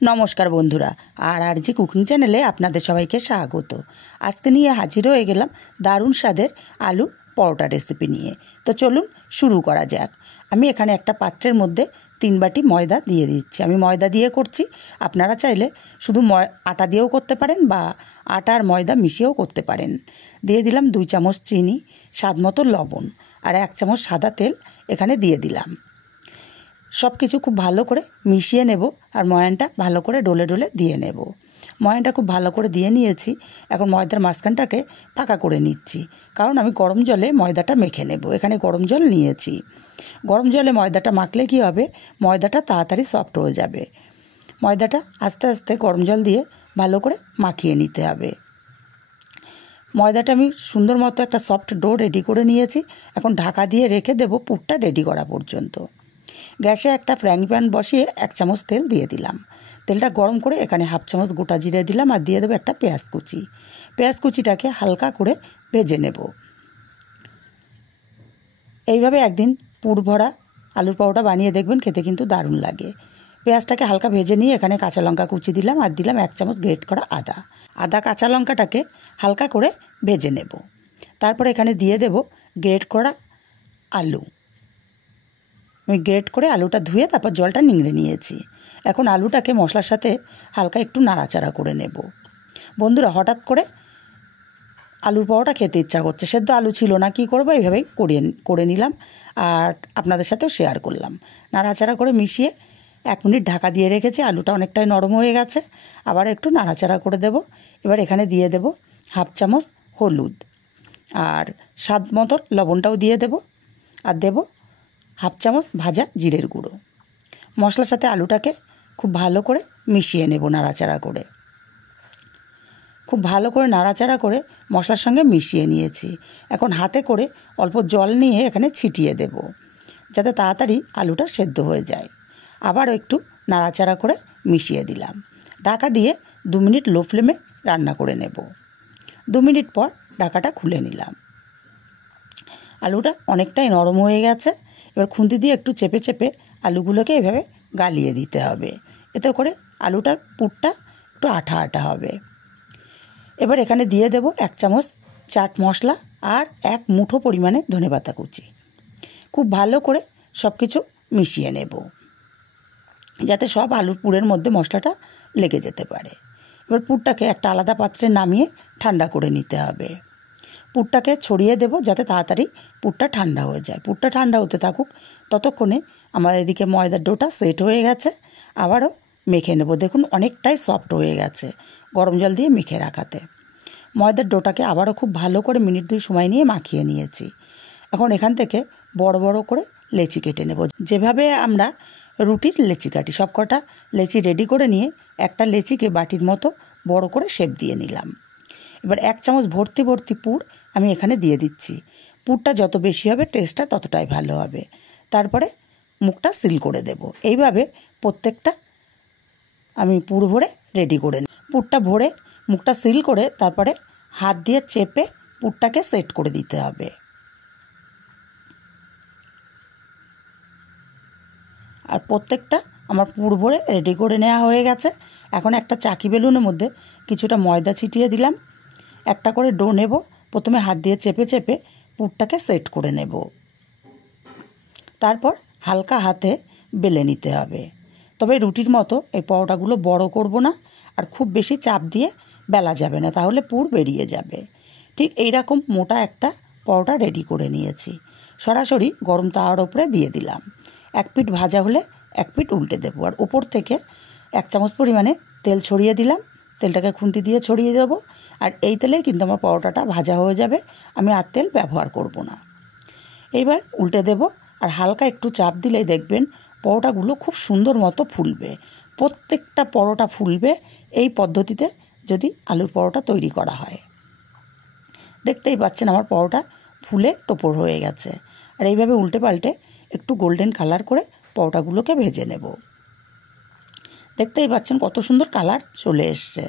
নমস্কার বন্ধুরা, আর জি কুকিং চ্যানেলে আপনাদের সবাইকে স্বাগত। আজকে নিয়ে হাজির হয়ে গেলাম দারুণ স্বাদের আলু পরোটা রেসিপি নিয়ে। তো চলুন শুরু করা যাক। আমি এখানে একটা পাত্রের মধ্যে 3 বাটি ময়দা দিয়ে দিচ্ছি। আমি ময়দা দিয়ে করছি, আপনারা চাইলে শুধু আটা দিয়েও করতে পারেন বা আটা আর ময়দা মিশিয়েও করতে পারেন। দিয়ে দিলাম 2 চামচ চিনি, স্বাদ মতো লবণ আর 1 চামচ সাদা তেল এখানে দিয়ে দিলাম। সব কিছু খুব ভালো করে মিশিয়ে নেব আর ময়ানটা ভালো করে ডলে ডলে দিয়ে নেব। ময়ানটা খুব ভালো করে দিয়ে নিয়েছি। এখন ময়দার মাঝখানটাকে ফাঁকা করে নিচ্ছি, কারণ আমি গরম জলে ময়দাটা মেখে নেব। এখানে গরম জল নিয়েছি। গরম জলে ময়দাটা মাখলে কী হবে, ময়দাটা তাড়াতাড়ি সফট হয়ে যাবে। ময়দাটা আস্তে আস্তে গরম জল দিয়ে ভালো করে মাখিয়ে নিতে হবে। ময়দাটা আমি সুন্দর মতো একটা সফট ডো রেডি করে নিয়েছি। এখন ঢাকা দিয়ে রেখে দেব পুরটা রেডি করা পর্যন্ত। গ্যাসে একটা ফ্রাইং প্যান বসিয়ে 1 চামচ তেল দিয়ে দিলাম। তেলটা গরম করে এখানে 1/2 চামচ গোটা জিরে দিলাম আর দিয়ে দেবো একটা পেঁয়াজ কুচি। পেঁয়াজ কুচিটাকে হালকা করে ভেজে নেব। এইভাবে একদিন পুর ভরা আলুর পরোটা বানিয়ে দেখবেন, খেতে কিন্তু দারুণ লাগে। পেঁয়াজটাকে হালকা ভেজে নিয়ে এখানে কাঁচা লঙ্কা কুচি দিলাম আর দিলাম 1 চামচ গ্রেট করা আদা কাঁচা লঙ্কাটাকে হালকা করে ভেজে নেব। তারপরে এখানে দিয়ে দেব গ্রেট করা আলু। আমি গ্রেট করে আলুটা ধুয়ে তারপর জলটা নিংড়ে নিয়েছি। এখন আলুটাকে মশলার সাথে হালকা একটু নাড়াচাড়া করে নেব। বন্ধুরা, হঠাৎ করে আলুর পরোটা খেতে ইচ্ছা করছে, সেদ্ধ আলু ছিল না, কি করব, এইভাবেই করে নিলাম আর আপনাদের সাথেও শেয়ার করলাম। নাড়াচাড়া করে মিশিয়ে 1 মিনিট ঢাকা দিয়ে রেখেছি। আলুটা অনেকটাই নরম হয়ে গেছে, আবার একটু নাড়াচাড়া করে দেব। এবার এখানে দিয়ে দেব 1/2 চামচ হলুদ আর স্বাদ মতো লবণটাও দিয়ে দেব আর দেব 1/2 চামচ ভাজা জিরের গুঁড়ো। মশলার সাথে আলুটাকে খুব ভালো করে মিশিয়ে নেব নাড়াচাড়া করে। খুব ভালো করে নাড়াচাড়া করে মশলার সঙ্গে মিশিয়ে নিয়েছি। এখন হাতে করে অল্প জল নিয়ে এখানে ছিটিয়ে দেব, যাতে তাড়াতাড়ি আলুটা সেদ্ধ হয়ে যায়। আবারও একটু নাড়াচাড়া করে মিশিয়ে দিলাম। ঢাকা দিয়ে 2 মিনিট লো ফ্লেমে রান্না করে নেব। 2 মিনিট পর ঢাকাটা খুলে নিলাম। আলুটা অনেকটাই নরম হয়ে গেছে। এবার খুন্তি দিয়ে একটু চেপে চেপে আলুগুলোকে এভাবে গালিয়ে দিতে হবে, এতে করে আলুটার পুরটা একটু আঠা আঠা হবে। এবার এখানে দিয়ে দেব 1 চামচ চাট মশলা আর 1 মুঠো পরিমাণে ধনেপাতা কুচি। খুব ভালো করে সব কিছু মিশিয়ে নেব, যাতে সব আলুর পুরের মধ্যে মশলাটা লেগে যেতে পারে। এবার পুরটাকে একটা আলাদা পাত্রে নামিয়ে ঠান্ডা করে নিতে হবে। পুরটাকে ছড়িয়ে দেব, যাতে তাড়াতাড়ি পুরটা ঠান্ডা হয়ে যায়। পুরটা ঠান্ডা হতে থাকুক, ততক্ষণে আমার এদিকে ময়দার ডোটা সেট হয়ে গেছে। আবারও মেখে নেব। দেখুন অনেকটাই সফট হয়ে গেছে গরম জল দিয়ে মেখে রাখাতে। ময়দার ডোটাকে আবারও খুব ভালো করে মিনিট 2 সময় নিয়ে মাখিয়ে নিয়েছি। এখন এখান থেকে বড় বড় করে লেচি কেটে নেব, যেভাবে আমরা রুটির লেচি কাটি। সব কটা লেচি রেডি করে নিয়ে একটা লেচিকে বাটির মতো বড় করে শেপ দিয়ে নিলাম। এবার 1 চামচ ভর্তি ভর্তি পুর আমি এখানে দিয়ে দিচ্ছি। পুরটা যত বেশি হবে টেস্টটা ততটাই ভালো হবে। তারপরে মুখটা সিল করে দেব। এইভাবে প্রত্যেকটা আমি পুর ভরে রেডি করে নিই। পুরটা ভরে মুখটা সিল করে তারপরে হাত দিয়ে চেপে পুরটাকে সেট করে দিতে হবে। আর প্রত্যেকটা আমার পুর ভরে রেডি করে নেওয়া হয়ে গেছে। এখন একটা চাকি বেলুনের মধ্যে কিছুটা ময়দা ছিটিয়ে দিলাম। একটা করে ডো নেব। প্রথমে হাত দিয়ে চেপে চেপে পুরটাকে সেট করে নেব। তারপর হালকা হাতে বেলে নিতে হবে। তবে রুটির মতো এই পরোটাগুলো বড় করব না, আর খুব বেশি চাপ দিয়ে বেলা যাবে না, তাহলে পুর বেরিয়ে যাবে। ঠিক এই রকম মোটা একটা পরোটা রেডি করে নিয়েছি। সরাসরি গরম তাওয়ার ওপরে দিয়ে দিলাম। 1 পিঠ ভাজা হলে 1 পিঠ উল্টে দেবো আর ওপর থেকে 1 চামচ পরিমাণে তেল ছড়িয়ে দিলাম। তেলটাকে খুন্তি দিয়ে ছড়িয়ে দেবো। আর এই তেলেই কিন্তু আমার পরোটাটা ভাজা হয়ে যাবে, আমি আর তেল ব্যবহার করব না। এইবার উল্টে দেব আর হালকা একটু চাপ দিলেই দেখবেন পরোটাগুলো খুব সুন্দর মতো ফুলবে। প্রত্যেকটা পরোটা ফুলবে এই পদ্ধতিতে যদি আলুর পরোটা তৈরি করা হয়। দেখতেই পাচ্ছেন আমার পরোটা ফুলে টোপর হয়ে গেছে। আর এইভাবে উল্টে পাল্টে একটু গোল্ডেন কালার করে পরোটাগুলোকে ভেজে নেব। দেখতেই পাচ্ছেন কত সুন্দর কালার চলে এসছে।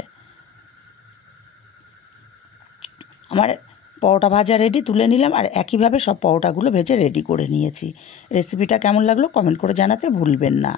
আমার পরোটা ভাজা রেডি, তুলে নিলাম। আর একইভাবে সব পরোটাগুলো ভেজে রেডি করে নিয়েছি। রেসিপিটা কেমন লাগলো কমেন্ট করে জানাতে ভুলবেন না।